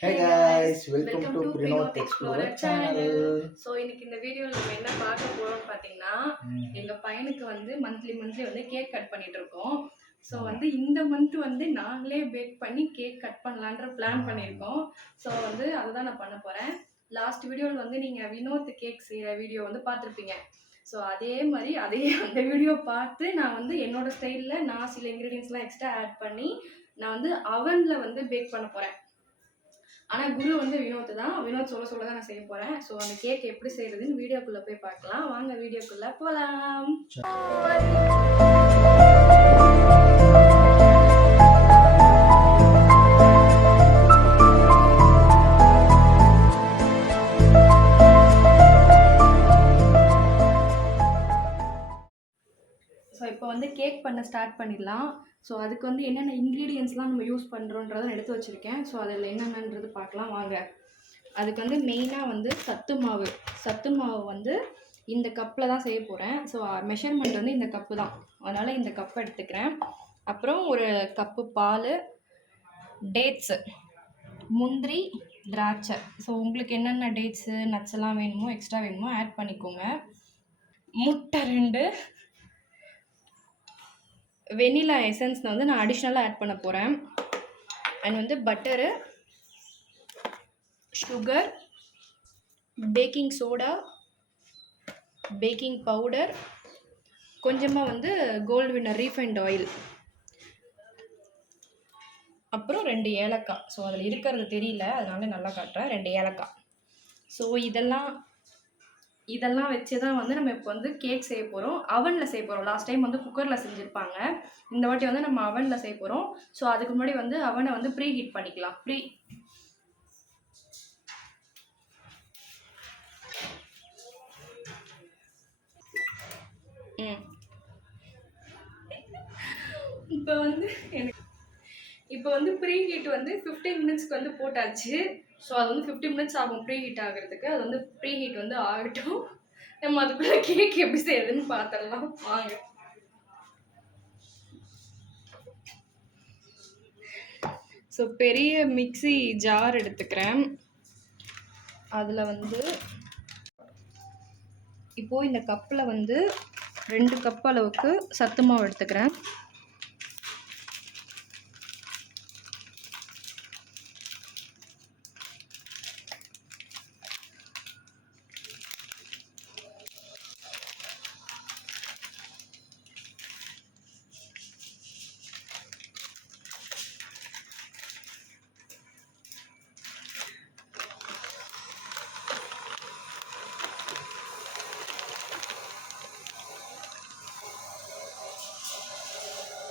Hey guys, welcome to Vinod Explorer channel. So இன்னைக்கு இந்த வீடியோவில் நம்ம என்ன பார்க்க போறோம்னு பார்த்தீங்கன்னா எங்க பையனுக்கு வந்து மந்த்லி வந்து கேக் கட் பண்ணிட்டு இருக்கோம். ஸோ வந்து இந்த மந்த் வந்து நாங்களே பேக் பண்ணி கேக் கட் பண்ணலான்ற பிளான் பண்ணியிருக்கோம். ஸோ வந்து அதை தான் நான் பண்ண போறேன். லாஸ்ட் வீடியோவில் வந்து நீங்கள் வினோத் கேக் செய்கிற வீடியோ வந்து பார்த்துருப்பீங்க. ஸோ அதே மாதிரி அந்த வீடியோ பார்த்து நான் வந்து என்னோட ஸ்டைலில் நான் சில இன்க்ரீடியன்ஸ்லாம் எக்ஸ்ட்ரா ஆட் பண்ணி நான் வந்து அவனில் வந்து பேக் பண்ண போகிறேன். ஆனால் குரு வந்து வினோத் தான். வினோத் சொல்ல தான் நான் செய்ய போகிறேன். ஸோ அந்த கேக் எப்படி செய்கிறதுன்னு வீடியோக்குள்ளே போய் பார்க்கலாம். வாங்க வீடியோக்குள்ளே போகலாம். ஸோ இப்போ வந்து கேக் பண்ண ஸ்டார்ட் பண்ணிடலாம். ஸோ அதுக்கு வந்து என்னென்ன இன்க்ரீடியன்ஸ்லாம் நம்ம யூஸ் பண்ணுறோன்றதை எடுத்து வச்சுருக்கேன். ஸோ அதில் என்னென்னன்றது பார்க்கலாம் வாங்க. அதுக்கு வந்து மெயினாக வந்து சத்து மாவு வந்து இந்த கப்பில் தான் செய்ய போகிறேன். ஸோ மெஷர்மெண்ட் வந்து இந்த கப்பு தான், அதனால் இந்த கப்பை எடுத்துக்கிறேன். அப்புறம் ஒரு கப்பு பால், டேட்ஸு, முந்திரி, திராட்சை. ஸோ உங்களுக்கு என்னென்ன டேட்ஸு நட்ஸ் எல்லாம் வேணுமோ எக்ஸ்ட்ரா வேணுமோ ஆட் பண்ணிக்கோங்க. முட்டை 2, வெனிலா எசன்ஸ் வந்து நான் அடிஷ்னலாக ஆட் பண்ண போகிறேன். அண்ட் வந்து butter, sugar, baking soda, baking powder, கொஞ்சமாக வந்து கோல்டு வின்னர் ரீஃபைண்ட் ஆயில், அப்புறம் 2 ஏலக்காய். ஸோ அதில் இருக்கிறது தெரியல, அதனால நல்லா காட்டுறேன். 2 ஏலக்காய். ஸோ இதெல்லாம் வச்சு தான் வந்து நம்ம இப்போ வந்து கேக் செய்ய போகிறோம். அவனில் செய்ய போகிறோம். லாஸ்ட் டைம் வந்து குக்கரில் செஞ்சுருப்பாங்க. இந்த வாட்டி வந்து நம்ம அவனில் செய்ய போகிறோம். ஸோ அதுக்கு முன்னாடி வந்து அவனை வந்து ப்ரீ ஹீட் பண்ணிக்கலாம். இப்போ வந்து ப்ரீ ஹீட் வந்து 15 மினிட்ஸ்க்கு வந்து போட்டாச்சு. ஸோ அது வந்து 15 மினிட்ஸ் ஆகும் ப்ரீ ஹீட் ஆகிறதுக்கு. அது வந்து ப்ரீ ஹீட் வந்து ஆகட்டும். நம்ம அதுக்குள்ளே கேக் எப்படி செய்யறதுன்னு பார்த்துடலாம் வாங்க. ஸோ பெரிய மிக்ஸி ஜார் எடுத்துக்கிறேன். அதில் வந்து இப்போது இந்த கப்பில் வந்து 2 கப் அளவுக்கு சத்து மாவு எடுத்துக்கிறேன்.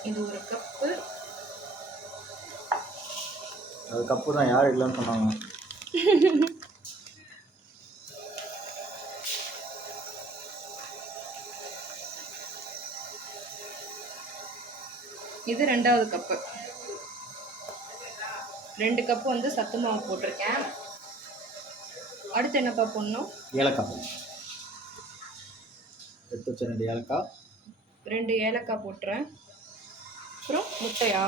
இது ஒரு கப்பு. அது கப்பு தான், யார் இல்லைன்னு சொன்னாங்க. இது 2வது கப்பு. 2 கப்பு வந்து சத்து மாவு போட்டிருக்கேன். அடுத்து என்னப்பா போடணும்? ஏலக்காய் எடுத்து வச்ச 2 ஏலக்காய். 2 ஏலக்காய் போட்டுறேன். அப்புறம் முட்டையா?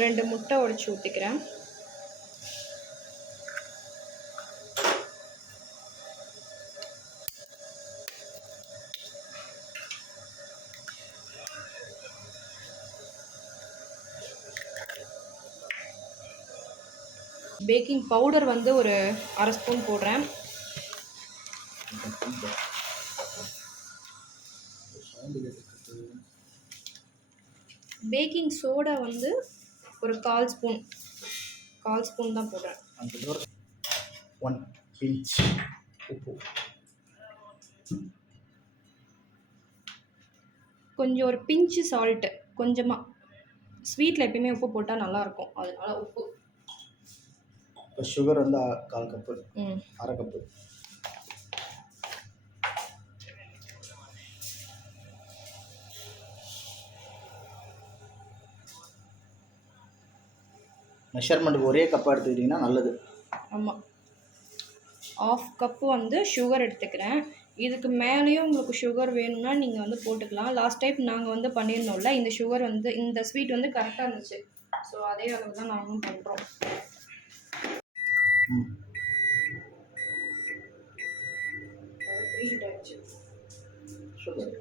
2 முட்டை உடைச்சி ஊற்றிக்கிறேன். பேக்கிங் பவுடர் வந்து ஒரு 1/2 ஸ்பூன் போடுறேன். பேக்கிங் சோடா வந்து ஒரு 1/4 ஸ்பூன் தான் போடுறேன். 1 பிஞ்ச் உப்பு, கொஞ்சம் ஒரு பிஞ்சு சால்ட்டு, கொஞ்சமாக. ஸ்வீட்டில் எப்பயுமே உப்பு போட்டால் நல்லாயிருக்கும், அதனால உப்பு. இப்போ சுகர் வந்து 1/4 கப்பு, 1/2 கப்பு. மெஷர்மெண்ட்டுக்கு ஒரே கப்பாக எடுத்துக்கிட்டிங்கன்னா நல்லது. ஆமாம். 1/2 கப்பு வந்து சுகர் எடுத்துக்கிறேன். இதுக்கு மேலேயும் உங்களுக்கு சுகர் வேணும்னா நீங்கள் வந்து போட்டுக்கலாம். லாஸ்ட் டைம் நாங்கள் வந்து பண்ணியிருந்தோம்ல, இந்த சுகர் வந்து இந்த ஸ்வீட் வந்து கரெக்டாக இருந்துச்சு. ஸோ அதே அளவு தான் நாங்களும் பண்ணுறோம்.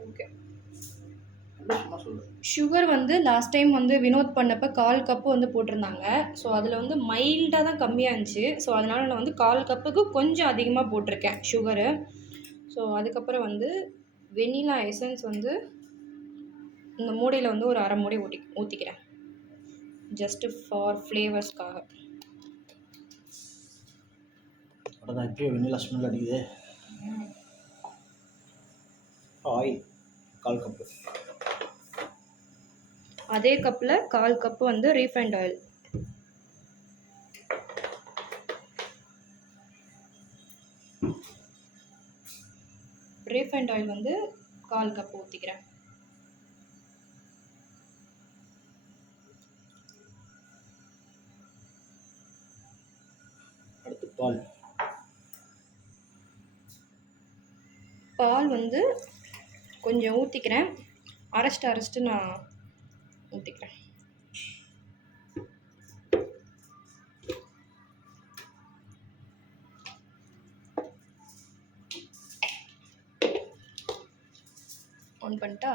ஓகே. சுகர் வந்து லாஸ்ட் டைம் வந்து வினோத் பண்ணப்போ 1/4 கப்பு வந்து போட்டிருந்தாங்க. ஸோ அதில் வந்து மைல்டாக தான் கம்மியாக இருந்துச்சு. ஸோ அதனால் நான் வந்து 1/4 கப்புக்கு கொஞ்சம் அதிகமாக போட்டிருக்கேன் சுகரு. ஸோ அதுக்கப்புறம் வந்து வெனிலா எசன்ஸ் வந்து இந்த மூடையில் வந்து ஒரு 1/2 மூடை ஊற்றிக்கிறேன், ஜஸ்ட்டு ஃபார் ஃப்ளேவர்ஸ்க்காக. அதான் இப்போயே வெண்ணிலா ஸ்மெல் அடிக்குது. Oil 1/4 cup. அதே கப்பில் 1/4 கப்பு வந்து ரீஃபைண்ட் ஆயில். ரீஃபைண்ட் ஆயில் வந்து 1/4 கப்பு ஊற்றிக்கிறேன். அடுத்து பால். பால் வந்து கொஞ்சம் ஊற்றிக்கிறேன், அரைச்சிட்டு நான் ஊற்றிக்கிறேன். ஆன் பண்ணிட்டா?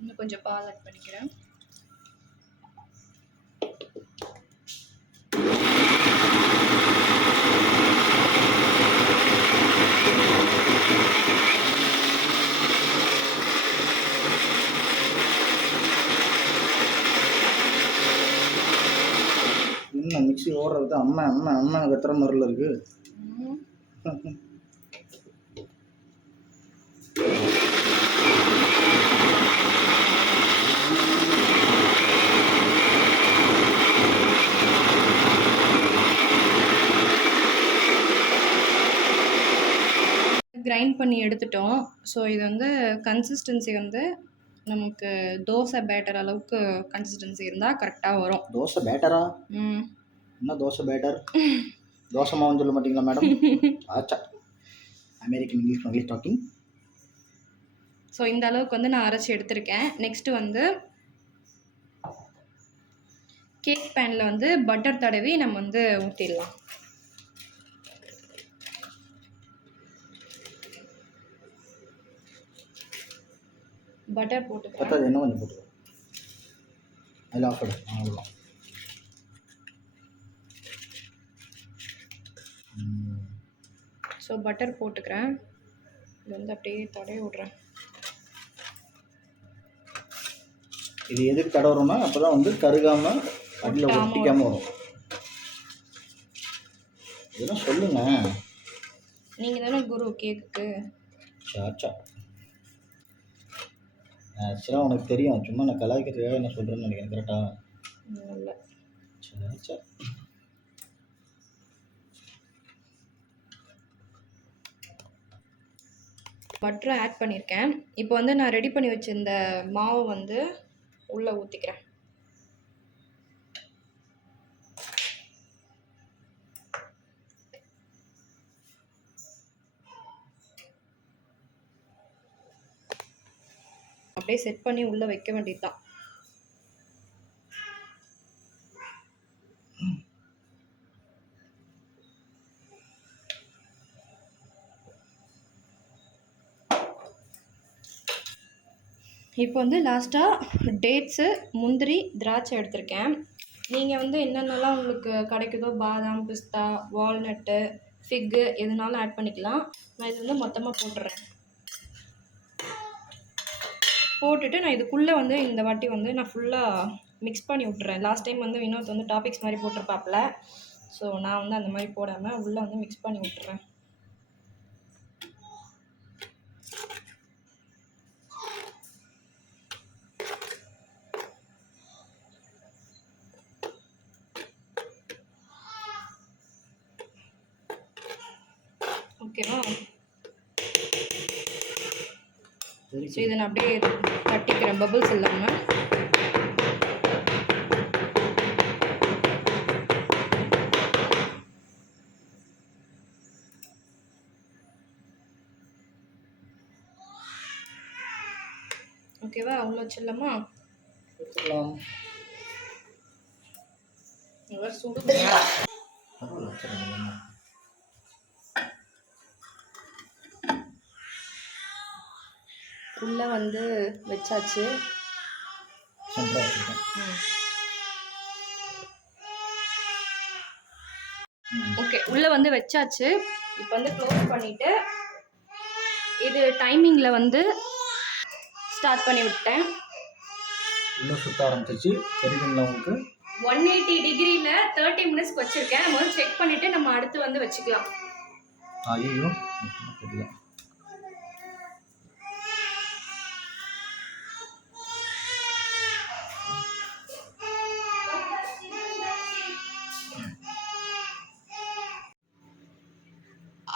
இன்னும் கொஞ்சம் பால் ஆட் பண்ணிக்கிறேன். இன்னும் மிக்ஸி ஓடுறது அம்மா கத்துற மாதிரில இருக்கு. கிரைண்ட் பண்ணி எடுத்துட்டோம். ஸோ இது வந்து கன்சிஸ்டன்சி வந்து நமக்கு தோசை பேட்டர் அளவுக்கு கன்சிஸ்டன்சி இருந்தால் கரெக்டாக வரும். தோசை பேட்டரா? என்ன தோசை பேட்டர்? தோசை மாவுன்னு சொல்ல மாட்டீங்களா மேடம்? ஆச்சா, அமெரிக்கன் இங்கிலீஷ் டாக்கிங். ஸோ இந்த அளவுக்கு வந்து நான் அரைச்சி எடுத்திருக்கேன். நெக்ஸ்ட்டு வந்து கேக் பேனில் வந்து பட்டர் தடவி நம்ம வந்து ஊற்றிடலாம். பட்டர் போட்டுக்கலாம். என்ன கொஞ்சம் போட்டுக்கலாம். அதில் ஆஃப் பண்ணு. அவ்வளோதான். ஸோ பட்டர் போட்டுக்கிறேன். இது வந்து அப்படியே தடவி விட்றேன். இது எதுக்கு தடவுறோம்னா அப்போ தான் வந்து கருகாமல் அடியில் ஒட்டிக்காமல் வரும். இதெல்லாம் சொல்லுங்க. நீங்கள் தானே குரு கேக்குக்கு. சாச்சா, ஆக்சுவலாக உனக்கு தெரியும், சும்மா நான் கலாய்க்கிறதுக்காக என்ன சொல்கிறேன்னு நினைக்கிறேன். கரெக்டாக? இல்லை. சாச்சா, பட்டரை ஆட் பண்ணியிருக்கேன். இப்போ வந்து நான் ரெடி பண்ணி வச்சிருந்த மாவை வந்து உள்ளே ஊற்றிக்கிறேன். அப்படியே செட் பண்ணி உள்ளே வைக்க வேண்டியது தான். இப்போ வந்து லாஸ்ட்டாக டேட்ஸு, முந்திரி, திராட்சை எடுத்திருக்கேன். நீங்கள் வந்து என்னென்னலாம் உங்களுக்கு கிடைக்குதோ, பாதாம், பிஸ்தா, வால்நட்டு, ஃபிக்கு எதுனாலும் ஆட் பண்ணிக்கலாம். நான் இது வந்து மொத்தமாக போட்டுறேன். போட்டுட்டு நான் இதுக்குள்ளே வந்து இந்த வாட்டி வந்து நான் ஃபுல்லாக மிக்ஸ் பண்ணி விட்டுறேன். லாஸ்ட் டைம் வந்து வினோத் வந்து டாபிக்ஸ் மாதிரி போட்டிருப்பாப்புல. ஸோ நான் வந்து அந்த மாதிரி போடாமல் உள்ளே வந்து மிக்ஸ் பண்ணி விட்டுறேன். ஓகேவா? ஸோ இதை நான் அப்படியே தட்டிக்கிறேன் பபிள்ஸ் இல்லாமல். ஓகேவா? அவ்வளோ வச்சிடலாமா? சூடு உள்ளே வந்து வச்சாச்சு. ஓகே, உள்ளே வந்து வச்சாச்சு. இப்போ வந்து க்ளோஸ் பண்ணிவிட்டு இது டைமிங்கில் வந்து ஸ்டார்ட் பண்ணி விட்டேன். உள்ளே சுற்ற ஆரம்பிச்சிச்சு. தெரியுதுங்களா உங்களுக்கு? 180 டிகிரியில் 30 மினிட்ஸ்க்கு வச்சுருக்கேன். நம்ம வந்து செக் பண்ணிவிட்டு நம்ம அடுத்து வந்து வச்சுக்கலாம். ஐயோ தெரியல.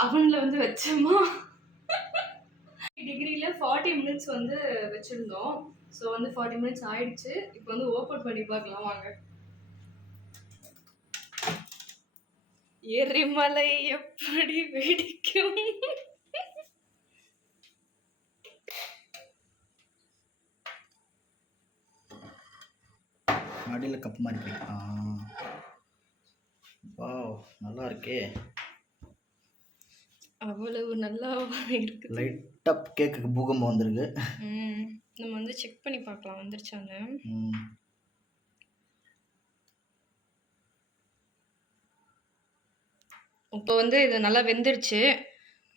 அவனில் வந்து வச்சோமா டிகிரியில் 40 மினிட்ஸ் வந்து வச்சுருந்தோம். ஸோ வந்து 40 மினிட்ஸ் ஆயிடுச்சு. இப்போ வந்து ஓப்பன் பண்ணி பார்க்கலாம் வாங்க. எரிமலை எப்படி வெடிக்கும்? மடியில் கப் மாதிரி போய். வாவ், நல்லா இருக்கே. அவ்வளவு நல்லா இருக்கு. லைட்டாக கேக்குக்கு பூகம்பம் வந்திருக்கு. நம்ம வந்து செக் பண்ணி பார்க்கலாம் வந்துருச்சான்னு. இப்போ வந்து இது நல்லா வெந்துருச்சு.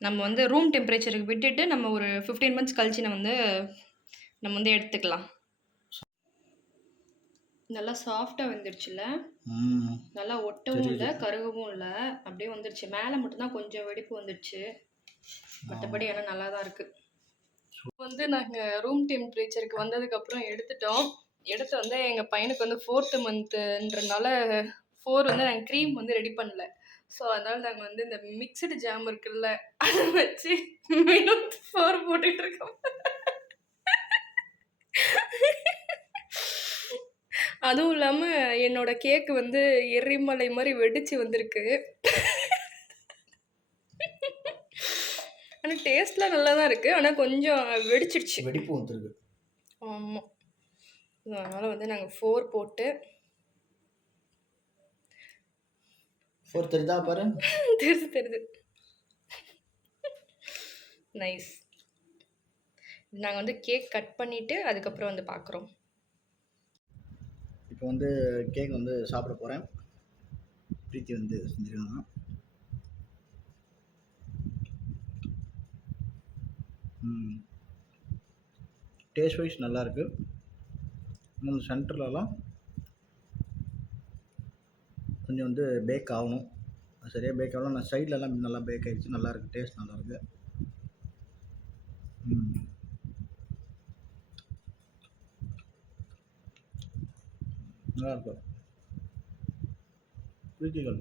நம்ம வந்து ரூம் டெம்பரேச்சருக்கு விட்டுட்டு நம்ம ஒரு 15 மினிட்ஸ் கழிச்சு நம்ம வந்து எடுத்துக்கலாம். நல்லா சாஃப்டாக வெந்துருச்சுல. நல்லா ஒட்டவும் இல்லை, கருகவும் இல்லை, அப்படியே வந்துருச்சு. மேலே மட்டும்தான் கொஞ்சம் வெடிப்பு வந்துடுச்சு. மற்றபடி ஆனால் நல்லா தான் இருக்குது. வந்து நாங்கள் ரூம் டெம்பரேச்சருக்கு வந்ததுக்கப்புறம் எடுத்து வந்து எங்கள் பையனுக்கு வந்து 4th மந்த்துன்றனால 4 வந்து நாங்கள் க்ரீம் வந்து ரெடி பண்ணல. ஸோ அதனால் நாங்கள் வந்து இந்த மிக்சடு ஜாம் இருக்குல்ல அதை வச்சு 4 போட்டுட்ருக்கோம். அதுவும் இல்லாமல் என்னோட கேக்கு வந்து எரிமலை மாதிரி வெடிச்சு வந்திருக்கு. ஆனால் டேஸ்ட்லாம் நல்லா தான் இருக்குது. ஆனால் கொஞ்சம் வெடிச்சிடுச்சு, வெடிப்பு வந்துருக்கு. ஆமாம், அதனால் வந்து நாங்கள் 4 போட்டு 4 தெரியுதா பாரு? தெரியுது. நைஸ். நாங்கள் வந்து கேக் கட் பண்ணிவிட்டு அதுக்கப்புறம் வந்து பார்க்குறோம். இப்போ வந்து கேக் வந்து சாப்பிட போகிறேன். பிரீத்தி வந்து செஞ்சுருக்காங்க. டேஸ்ட் வைஸ் நல்லாயிருக்கு. இன்னும் சென்டர்லலாம் கொஞ்சம் வந்து பேக் ஆகணும். சரியாக பேக் ஆகலாம். நான் சைட்லலாம் நல்லா பேக் ஆகிடுச்சு. நல்லாயிருக்கு, டேஸ்ட் நல்லாயிருக்கு. நல்லாயிருக்கும். பிரீத்திகள்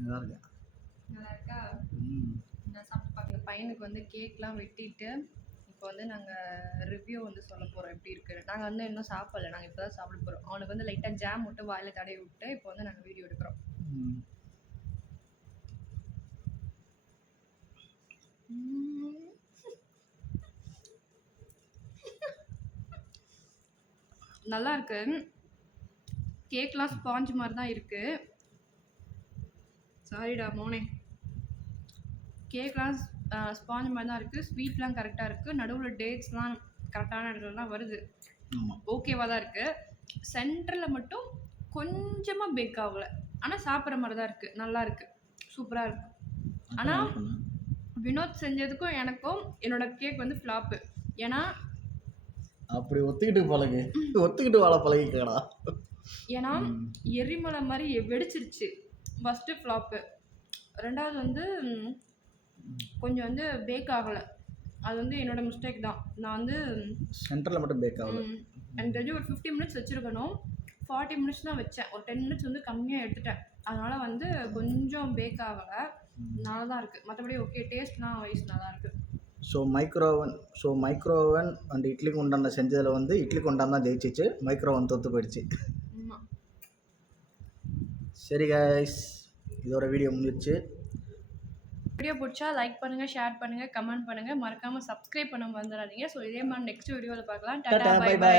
நல்லா இருக்கா? நான் சாப்பிட்டு பார்க்குறேன். பையனுக்கு வந்து கேக்லாம் வெட்டிட்டு இப்போ வந்து நாங்கள் ரிவ்யூ வந்து சொல்ல போகிறோம் எப்படி இருக்குது. நாங்கள் வந்து இன்னும் சாப்பிடல, நாங்கள் இப்போ தான் சாப்பிட போகிறோம். அவனுக்கு வந்து லைட்டாக ஜாம் மட்டும் வாயில் தடவி விட்டு இப்போ வந்து நாங்கள் வீடியோ எடுக்கிறோம். நல்லா இருக்கு. கேக்லாம் ஸ்பாஞ்ச் மாதிரி தான் இருக்குது. சாரிடா மோனே. கேக்லாம் ஸ்பாஞ்ச் மாதிரி தான் இருக்குது. ஸ்வீட்லாம் கரெக்டாக இருக்குது. நடுவில் டேட்ஸ்லாம் கரெக்டான இடத்துலலாம் வருது. ஓகேவாக தான் இருக்குது. சென்டரில் மட்டும் கொஞ்சமாக பேக் ஆகலை. ஆனால் சாப்பிட்ற மாதிரி தான் இருக்குது. நல்லா இருக்குது, சூப்பராக இருக்குது. ஆனால் வினோத் செஞ்சதுக்கும் எனக்கும் என்னோட கேக் வந்து ஃப்ளாப்பு. ஏன்னா அப்படி ஒத்துக்கிட்டு வாழ பழகிக்கடா. ஏன்னா எரிமலை மாதிரி வெடிச்சிருச்சு. First flop. ரெண்டாவது வந்து கொஞ்சம் வந்து பேக் ஆகலை. அது வந்து என்னோட மிஸ்டேக் தான். நான் வந்து சென்டரில் மட்டும் பேக் ஆகலை. எனக்கு தெரிஞ்சு ஒரு 50 மினிட்ஸ் வச்சுருக்கணும். 40 மினிட்ஸ் தான் வச்சேன். ஒரு 10 மினிட்ஸ் வந்து கம்மியாக எடுத்துட்டேன். அதனால் வந்து கொஞ்சம் பேக் ஆகலை. நல்லா தான் இருக்குது. மற்றபடி ஓகே, டேஸ்ட்லாம் வைஸ் நல்லா இருக்குது. மைக்ரோவன் அண்ட் இட்லி குண்டான செஞ்சதில் வந்து இட்லி குண்டான் தான் ஜெயிச்சிச்சு, மைக்ரோவன் தோற்று போயிடுச்சு. ஆமா. சரி கைஸ், இதோட வீடியோ முடிஞ்சிருச்சு. வீடியோ பிடிச்சா லைக் பண்ணுங்கள், ஷேர் பண்ணுங்கள், கமெண்ட் பண்ணுங்கள், மறக்காமல் சப்ஸ்கிரைப் பண்ண மறந்துடாதீங்க. ஸோ இதே மாதிரி நெக்ஸ்ட் வீடியோவில் பார்க்கலாம். Tata, bye by.